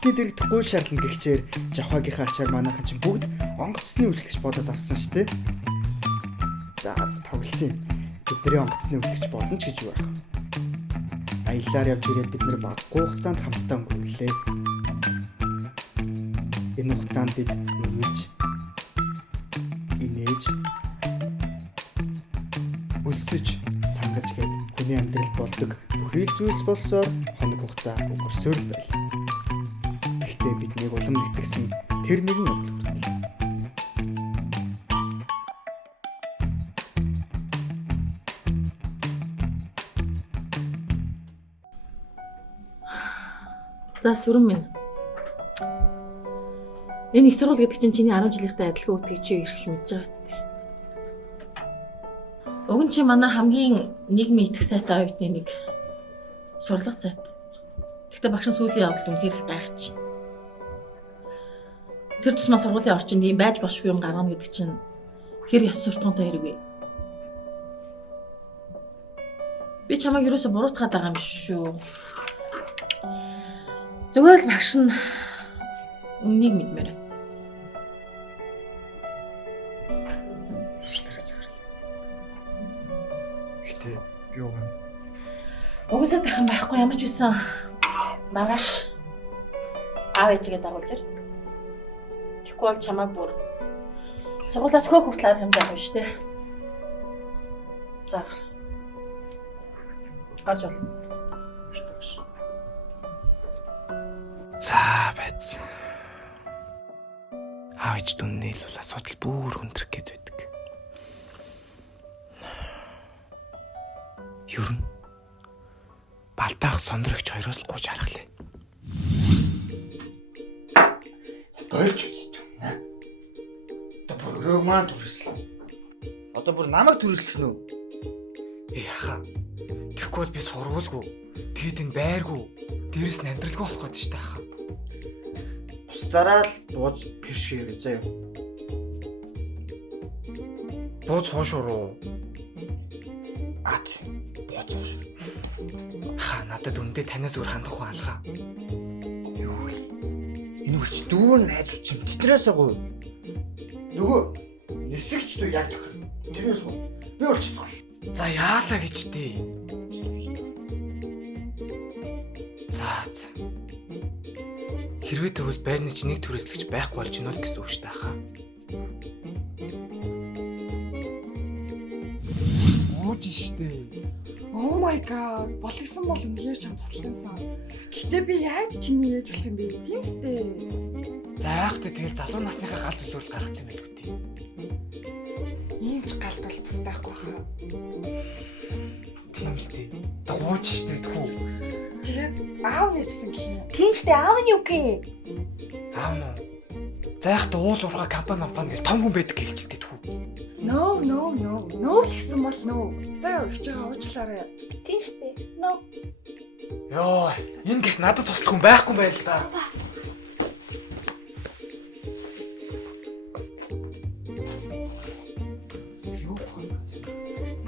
Эхний дэрэгдэхгүй шаарлан гихчээр Жавхагийнхаа ачаар манайхан чинь бүгд онгоцны үйлчлэгч болоод авсан шүү дээ. За тоглосон юм. Бидний онгоцны үйлчлэгч болно ч гэж юу байх. Аяллаар явж ирээд бид нэр баггүй хугацаанд хамтдаа өнгөрүүллээ. Энэ хугацаанд бид өвөж, инээж, өлсөж, цангаж гээд хүний амьдрал болдог бүхий л зүйлс болсоор хоног хугацаа өнгөрсөөр л байл. Гэхдээ биднийг улам нэгтгсэн тэр нэгэн явдал хүртэл. За сүрэн минь. Энэ их сургууль гэдэг чинь чиний 10 жилийнхтэй адилхан үтгийг чи ирэх мэдж байгаа үстэй. Уг нь чи манай хамгийн нийгмийн итгэх сайтай оюутны нэг сурлага сайт. Гэхдээ багш сүүлийн явдал үнэхээр их гайхаж. Тэр тусмаа сургуулийн орчинд ийм байж бошгүй юм гаргана гэдэг чинь хэр ёс суртахуунтай хэрэг вэ? Би чамайг юусоо буруутгаад байгаа юм шүү. Зүгээр л багш нь үннийг мэдмээр байна. Уучлаарай цагаарлаа. Гэтэ би уг нь Угсаа тахын байхгүй ямар ч байсан маргааш аав ээжигээ дагуулж ир. Тэгэхгүй бол чамайг бүр сургуулиас хөөх хүртэл арах юм даа шүү дээ. За гар. Гарч болно. За байц. Аавч дүннээ л бол асуудал бүр өндрөх гээд байдаг. Юрн Балтаах сондрогч хоёроос л гуйж харгалаа. Дойлж үзтээ. Одоо бүр өөг маань түрээслээ. Одоо бүр намайг түрээслэх нөө. Яха. Тэгэхгүй бол би сургуулгүй. Тэгэд энэ байргүй. Дээрэс нь амьдралгүй болох гэдэг шүү дээ хаа. Бусдараа л бууз пэршгээгээ заяа. Бууз хоошуруу. Ат. Бууз хоошур. Ха надад үндэ танаас өөр хандахгүй алгаа. Юу вэ? Энэ үрч дүүр найзууд чинь тэднээс агуу. Нөгөө нисэгч дүү яг тохир. Тэрнээс гоо. Би болчихдоо. За яалаа гэж дээ. За. Хэрвээ тэгвэл байрны чи нэг түрээслэгч байхгүй болж гинэ л гэсэн үг шүү дээ хаа. Ууж штэ. Oh my god. Болгосон бол үнэхээр чам туслансан. Гэтэ би яаж чиний ээж болох юм бэ? Тийм штэ. За яах вэ тэгэл залуу насныхаа гал төлөөрөл гаргацсан байл үү тий. Ийм ч галт бол бас байхгүй хаа. Тийм л тий. Дууж штэ тхүү. Тэгээд аав нэжсэн гэх юм. Тийм штэ аав нь юу гээ? Аав нь. За яах вэ уул уурхай компани гэл том хүн байдаг гэлчтэй тхүү. No гэсэн бол no. За их жоо уучлаарай. Тийм штэ. No. Йоо, энэ гис надад туслах хүн байхгүй байл л да.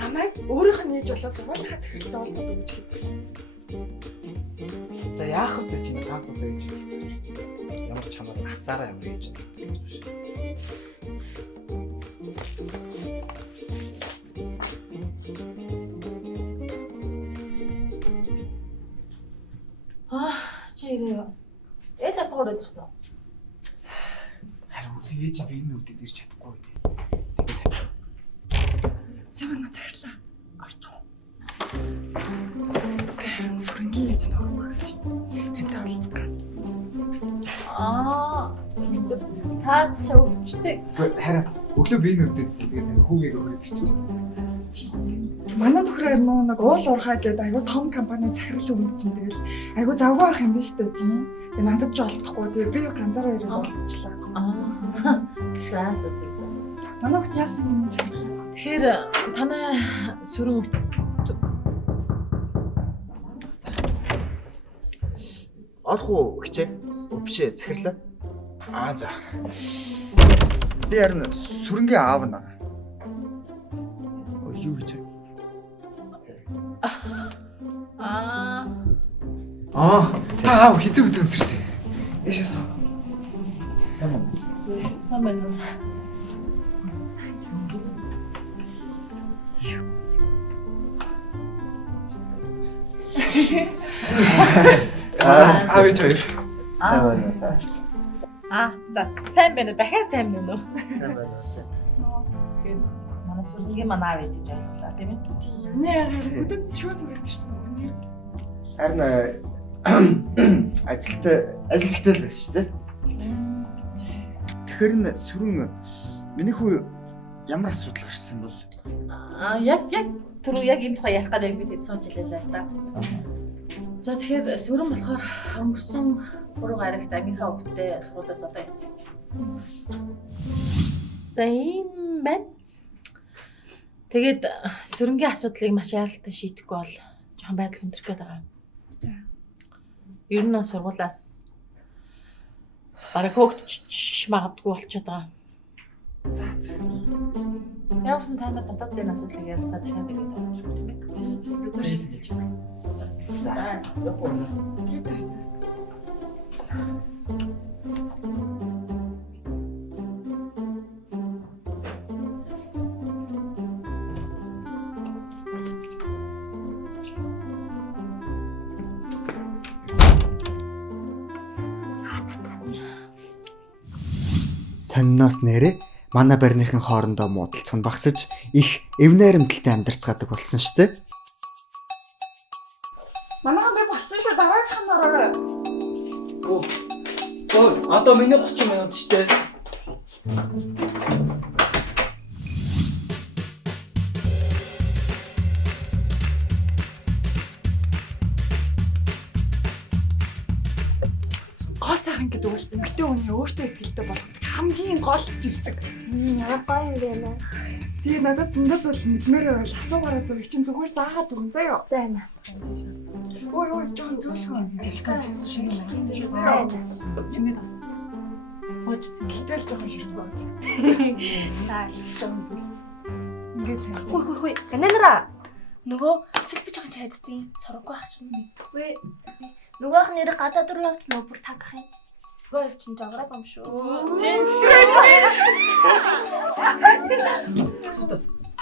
Намайг өөрийнх нь ээж болоод сургуулийнхаа захиралтай уулзаад өгч гэдэг юм. За яах вэ чинь ганц удаа ээж. Ямар ч хамаагүй хасаараа ямар ээж. Чи ирээ. Ээж атгаар өдөрсөн. Харин үгүй ээж би энэ үдэд ирч чадахгүй. Савна захирлаа. Орч. Сүрэнгийн ээж нөө. Тантай уулзгаа. Та чавчтэй. Харин өглөө би энэ үдээдсэн. Тэгээд тань хүүгээ өгөх гэж чинь. Манай төхрөр нэг уул уурхай гэдэг айгуу том компани захирал өгч чинь тэгэл айгуу завгүй ах юм биш үү тийм. Тэгээ надад ч олдохгүй тэгээ би ганцаараа ирээд уулзчихлаа. За. Манай хот яасан юм захирал. Тэгэхээр танай сүрэн Орох уу хичээ? Өвшөө захирлаа. За. Би харин сүрэнгийн аав наа. Юу гэж? Та аав хизээ өдөө өнсөрсөн. Ишээс. Сайн уу? Сайн байна уу? Авиж хоёр. Сайн байна. За сайн байна уу? Дахиад сайн байна уу? Сайн байна. Тэгээд манай сүргийн манай аав ээж гэж ойлголаа тийм ээ. Тийм. Нэр хөдөнд шууд үргэлж ирсэн бүгнээр. Харин ажилттай л шүү дээ. Тэгэхээр н сүрэн миний хүү ямар асуудал гарсан бол? Яг түрүү яг энэ тухай ярих гэдэг бид хэд сууж илээ л да. За тэгэхээр сүрэн болохоор өнгөрсөн 3 гарагт ангийнхаа хүүхдээ сургуулиар зодоо байсан. За ийм байна. Тэгээд сүрэнгийн асуудлыг маш яралтай шийдэхгүй бол жоохон байдал хүндрэх гээд байгаа. За. Ер нь сургуулаас бараг хөөгч магадгүй болчиход байгаа. За. Явсан танд дотоодын асуудлыг ярилцаад дахиад ирээд байгаа шүү дээ. Тийм бид нар шийдэж байна. Тийм байна. Сонноос нэрэ манай бариныхын хоорондоо муудалцах нь багсаж их эв найрамдалтай амьдарцгаадаг болсон шүү дээ. Манайхан би болсон шүү дараагийнхан ороо. Одоо миний 30 минут штэ. Гоо сайхан гэдэг бол эмгтэй хүний өөртөө ихтэй болгох хамгийн гол зэвсэг. Ямар гоё юм бэ? Тэгээ надаас зөндөө зүйл мэдмээр байвал асуугаараа зөв чинь зүгээр заагаад өгөн заяа. Зайна. Ой жоон зөвлөхөн. Дэлгэн шиг юм. Зайна. Чингээд бож зэлтэл жоохон ширхэг баг. За, жоохон зүйл. Ингээд сайн. Хүй. Гананара. Нөгөө селфи жоохон чайдсан. Сургуу ах чинь мэдгүй. Нөгөө ах нэр гадаад руу явц нөө бүр тагах юм. Нөгөө чинь жаграад юм шүү. Тийм шүү.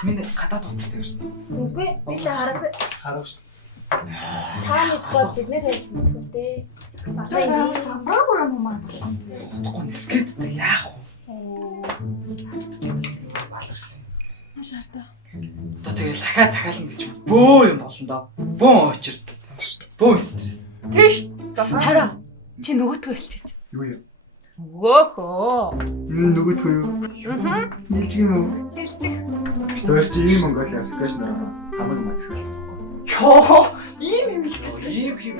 Миний гадаад устай ирсэн. Үгүй би л хараагүй. Харав шүү. Та мэдгүй бид нэр хэлж мэдгүй дээ. Жаа замбраагүй юм уу маа. Утгагүй нэскэдтэй яах вэ? Баларсан. Машаарта. Одоо тэгэл ахаа захиална гэж бөө юм болно доо. Бөө очир. Бөө стресс. Тийш. За Хараа. Чи нөгөөтгөө хэлчихэж. Юу юм? Нөгөөхөө. Нөгөөдхөө юу? Нийлж юм уу? хэлчих. Тэр чи ийм Монголын аппликейшнээр хамаг мас хэлсэн байхгүй. Йоо, ийм юм л гэж. Ийм хийх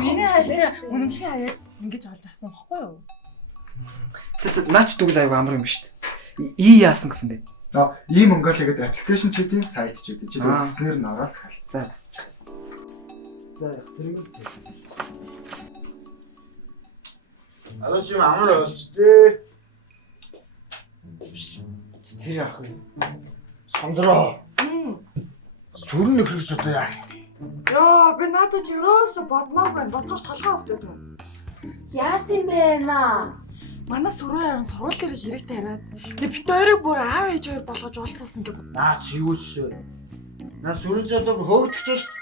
Миний хайрцаа үнэмшийн хаяад ингэж олж авсан баггүй юу? Наач дүгэл аяга амар юм шүү дээ. И яасан гэсэн бэ? Ийм Монголиа гэдэг аппликейшн ч гэдэг сайт ч гэдэг. Чи зөвснэр нь ороод захал. За. За тэрийг л чиг. Алуу чи амар болж дээ. Тэр яах вэ? Сондроо. Сүрэн нөхрөж одоо яах? Яа, би надад ч ерөөсө бодмоор байна. Бодгоор толгой өвдөд байна. Яасан бэ наа? Манай сургууль харин сургууль дээр хэрэгтэй яриад. Тэгээ бит хоёрыг бүр аав ээж хоёр болгож уулзсан гэдэг. Наа чи юу ч. Наа сүрэн зодоо хөөгдөгч шүү дээ.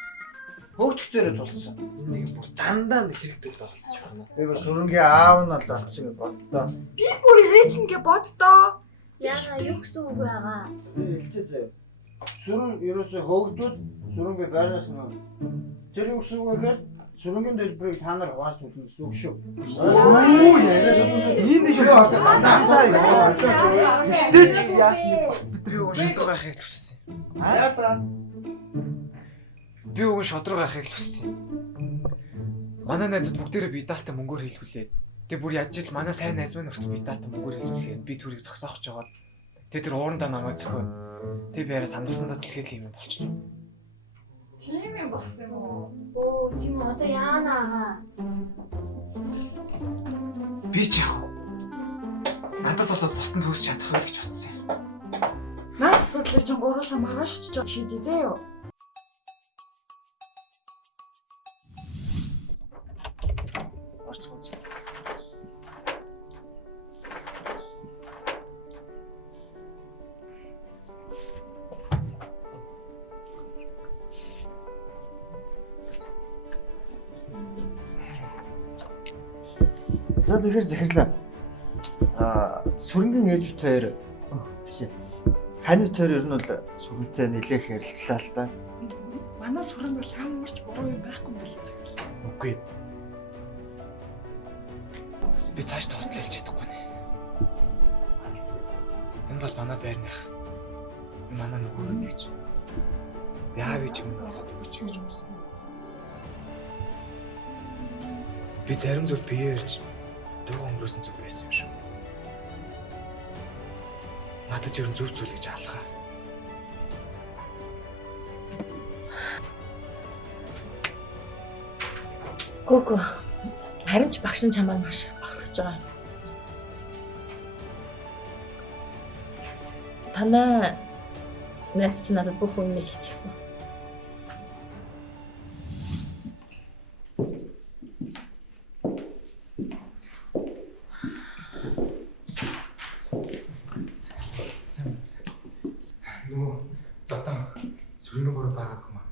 Хөөгдөгчөөрөө тулцсан. Нэг бүр дандаа нэг хэрэгтэй болчихж байна. Би бас сүрэнгийн аав нь л очсон гэж боддоо. Би бүр ээж нэгэ боддоо. Яна юу гэсэн үг байгаа? Би хэлчихээ. Сүрэн ерөөсөө хөөгдүүд сүрэнгийн байраас нь тэр юу гэсэн үг вэ гэхээр сүрэнгийн дэлбэрийг та нар хувааж төлнө гэсэн үг шүү. Оо яриад ийм нэг юм дандаа яа. Ихтэй ч яасан нэг бас бидний өгөн шодрог байхыг л хүссэн. Яасан? Би өгөн шодрог байхыг л хүссэн. Манай найзууд бүгдээрээ би даалтаа мөнгөөр хийлгүүлээд. Тэгээ бүр яаж ил манай сайн найз маань хүртэл би даалтаа мөнгөөр хийлгүүлэхэд би түрийг зогсоох гэж байгаа. Тэгээ тэр уурандаа намайг зөхөө. Тэгээ би яриа сандарсандаа дэлгээд юм болчихлоо. Тийм юм болсон юм уу? Оо, тийм үү. Одоо яанаа? Би ч яах вэ? Надаас болоод бусдад төгсч чадах байл гэж бодсон юм. Наад асуудлыг чинь гурлаа маргааш ч шийдээ заяа. Орч гооч. За тэгэхээр захирлаа. Сүрэнгийн ээж битээр биш. Хань битээр ер нь бол сүрэнтэй нэлээх ярилцлаа л да. Манай сүрэнд бол хамарч буруу юм байхгүй юм бол захирлаа. Үгүй. Би цааш та хотлоо хэлж чадахгүй нэ. Энэ бол манай байрных. Манай нөгөө нэгч. Би аав ээж юм болоод өгч гэж үсэн. Би зарим зүйл бие ярьж дөрөв өнгөрөөсөн зүг байсан юм шүү. Надад ер нь зөв зүйл гэж хаалгаа. Гүг. Харин ч багш нь чамаар маш бахархаж байгаа. Танай найз чи надад бүх юм хэлчихсэн. Нөгөө задан сүрэнгийн бороо байгаагүй маа.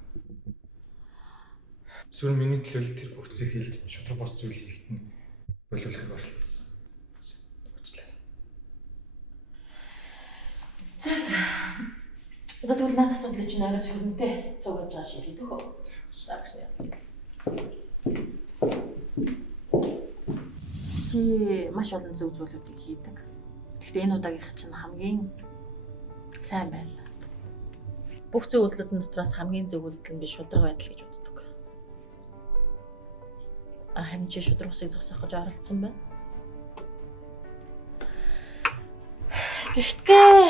Сүрэн миний төлөөл тэр бүгдсийг хэлж шудраг бос зүйл хийхэд нь болиулахыг оролдсон. Уучлаарай. Одоо тэгвэл надад асуудал чинь арай сүрэнтэй цугаж байгаа шиг хийх үү? За багш яа. Чи маш олон зөв зүйлүүдийг хийдэг. Гэхдээ энэ удаагийнх чинь хамгийн сайн байлаа. Бүх зөв үйлдэлүүдийн дотроос хамгийн зөв үйлдэл нь би шудраг байдал гэж боддог. Харин чи шудраг усыг зогсоох гэж оролдсон байна. Гэхдээ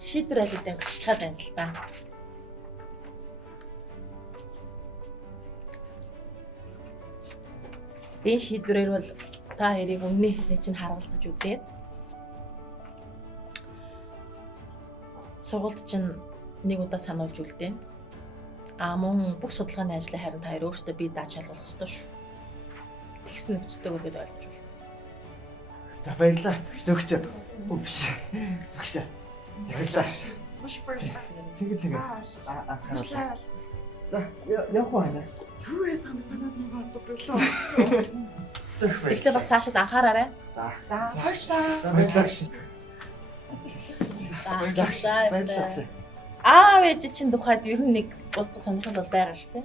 шийдвэр аль гарчаад байна л да. Энэ шийдвэрээр бол та хоёрыг өмнө хийсний чинь харгалзаж үзээд сургуульд чинь нэг удаа сануулж үлдээн. Мөн бүх судалгааны ажлыг харин та хоёр өөрсдөө бие дааж шалгуулах ёстой шүү. Тэгсэн нөхцөлтэй өргөд ойлгож байна. За баярлаа. Зөвхөч. Биш. Багш. Захирлаа. Маш баярлалаа. Тэгээ. Хараа. За явах уу хана? Юу яа танад нэг бод болоо. Тэгэхдээ бас цаашид анхаараарай. За. Цаашаа. За баярлалаа. Баярлалаа. Аав ээж чинь тухайд ер нь нэг уулзах сонирхол бол байгаа шүү дээ.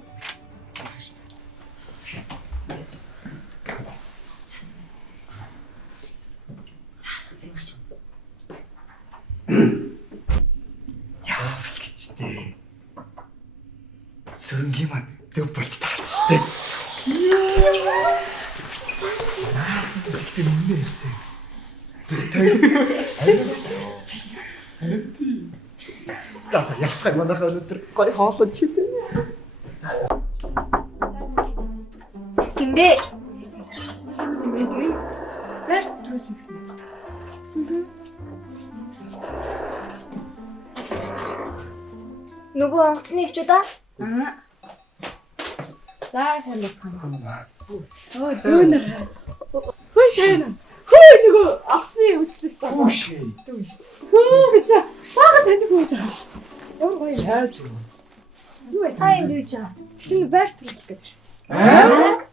Яах гэжтэй. Сүрэнгийн манд зөв болж таарсан шүү дээ. Тэгтээ үнэ хэлцээ. За явцгаая манайхаа өнөөдөр гоё хоолой чи. Тэндээ Сайн мэд энэ. Баяр төрүүлсэн гэсэн. нөгөө онгоцны хчүүдаа За сайн бацгаана. Оо дүүнэр. Хөө сайн. Хөө нөгөө авсны үчлэг таа. Дүүш. Хөө гэж. Бага таних хүмүүс ааш. Ямар гоё яаж. Юу вэ? та энд юу гэж байгаа? Чинь баяр төрүүлэх гэж ирсэн.